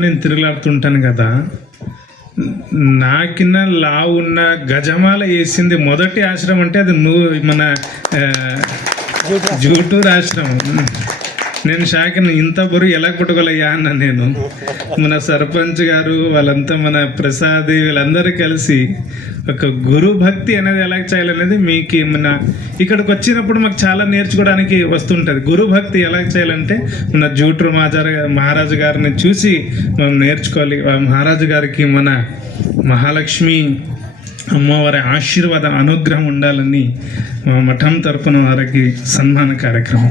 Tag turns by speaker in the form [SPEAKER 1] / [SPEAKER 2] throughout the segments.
[SPEAKER 1] నేను తిరుగులాడుతుంటాను కదా. నాకిన్న లా ఉన్న గజమాల వేసింది మొదటి ఆశ్రమం అంటే అది నువ్వు మన జూటూరు ఆశ్రమం. నేను షాకిన ఇంత బరువు ఎలా పుట్టుకోలేయా అన్న నేను. మన సర్పంచ్ గారు వాళ్ళంతా మన ప్రసాద్ వీళ్ళందరూ కలిసి ఒక గురు భక్తి అనేది ఎలా చేయాలనేది మీకు మన ఇక్కడికి వచ్చినప్పుడు మాకు చాలా నేర్చుకోవడానికి వస్తుంటుంది. గురు భక్తి ఎలా చేయాలంటే మన జూట్రు మహాజార మహారాజు గారిని చూసి మనం నేర్చుకోవాలి. మహారాజు గారికి మన మహాలక్ష్మి అమ్మవారి ఆశీర్వాద అనుగ్రహం ఉండాలని మా మఠం తరపున వారికి సన్మాన కార్యక్రమం.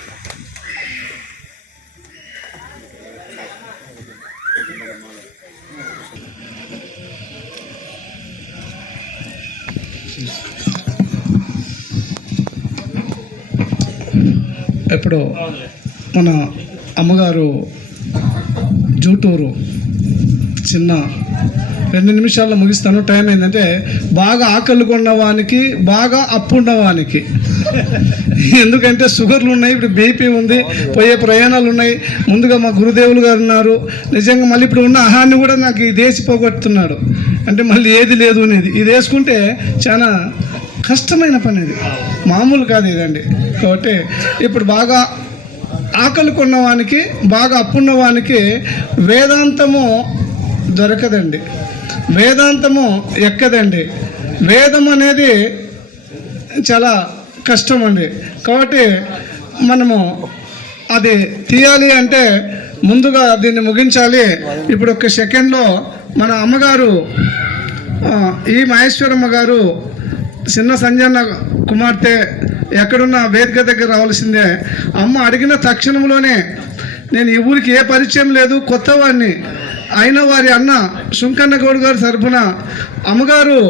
[SPEAKER 2] ఇప్పుడు మన అమ్మగారు జూటూరు చిన్న రెండు నిమిషాల్లో ముగిస్తాను. టైం ఏంటంటే బాగా ఆకలి కొన్నవానికి బాగా అప్పు ఉన్నవానికి. ఎందుకంటే షుగర్లు ఉన్నాయి ఇప్పుడు బీపీ ఉంది పోయే ప్రయాణాలు ఉన్నాయి. ముందుగా మా గురుదేవులు గారు ఉన్నారు. నిజంగా మళ్ళీ ఇప్పుడు ఉన్న ఆహాన్ని కూడా నాకు ఇది వేసి పోగొట్టుతున్నాడు. అంటే మళ్ళీ ఏది లేదు అనేది. ఇది వేసుకుంటే చాలా కష్టమైన పని ఇది మామూలు కాదు ఇదండి. కాబట్టి ఇప్పుడు బాగా ఆకలి కొన్నవానికి బాగా అప్పున్నవానికి వేదాంతము దొరకదండి. వేదాంతము ఎక్కదండి. వేదం అనేది చాలా కష్టం అండి కాబట్టి మనము అది తీయాలి అంటే ముందుగా దీన్ని ముగించాలి. ఇప్పుడు ఒక సెకండ్లో మన అమ్మగారు ఈ మహేశ్వరమ్మ గారు చిన్న సంజన్న కుమార్తె ఎక్కడున్న వేదిక దగ్గర రావాల్సిందే. అమ్మ అడిగిన తక్షణంలోనే నేను ఈ ఊరికి ఏ పరిచయం లేదు కొత్తవాడిని. అయిన వారి అన్న శుంకన్న గౌడ్ గారి తరఫున అమ్మగారు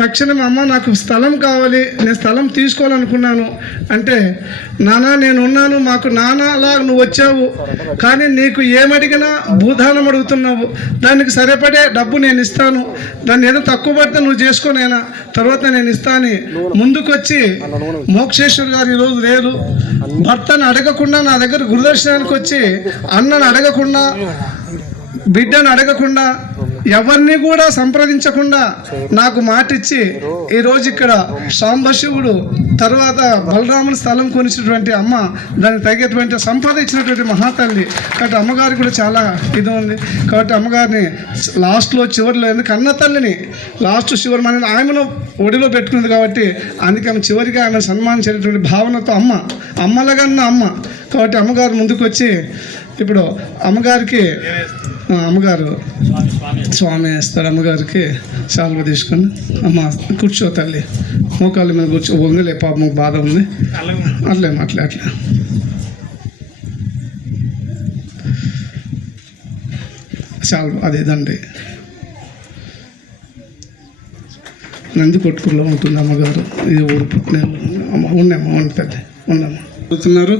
[SPEAKER 2] తక్షణం అమ్మ నాకు స్థలం కావాలి నేను స్థలం తీసుకోవాలనుకున్నాను. అంటే నానా నేను ఉన్నాను మాకు నానాలా నువ్వు వచ్చావు కానీ నీకు ఏమడిగినా భూదానం అడుగుతున్నావు. దానికి సరిపడే డబ్బు నేను ఇస్తాను. దాన్ని ఏదో తక్కువ పడితే నువ్వు చేసుకోనైనా తర్వాత నేను ఇస్తాను ముందుకొచ్చి మోక్షేశ్వర్ గారు ఈరోజు లేరు. భర్తను అడగకుండా నా దగ్గర గురుదర్శనానికి వచ్చి అన్నను అడగకుండా బిడ్డను అడగకుండా ఎవరిని కూడా సంప్రదించకుండా నాకు మాటిచ్చి ఈరోజు ఇక్కడ సాంబశివుడు తర్వాత బలరాముని స్థలం కొనిచ్చినటువంటి అమ్మ దానికి తగ్గేటువంటి సంపద ఇచ్చినటువంటి మహాతల్లి. కాబట్టి అమ్మగారికి కూడా చాలా ఇది ఉంది. కాబట్టి అమ్మగారిని లాస్ట్లో చివరిలో ఎందుకు అన్న తల్లిని లాస్ట్ చివరి మన ఆమెను ఒడిలో పెట్టుకుంది కాబట్టి అందుకే ఆమె చివరిగా ఆమె సన్మానించేటటువంటి భావనతో అమ్మ అమ్మలగన్న అమ్మ. కాబట్టి అమ్మగారు ముందుకు వచ్చి ఇప్పుడు అమ్మగారికి అమ్మగారు స్వామి వేస్తారు. అమ్మగారికి సాల్వ తీసుకొని అమ్మ కూర్చో తల్లి. మోకాళ్ళ మీద కూర్చో. వంగలే పాపం బాధ ఉంది. అట్లే అట్లే అట్లే. సాల్వ అది దండి. నంది కొట్టుకులో ఉంటుంది అమ్మగారు ఇది ఊరు పుట్టిన అమ్మ ఉన్నమ్మా ఉంటుంది ఉన్నమ్మా చూస్తున్నారు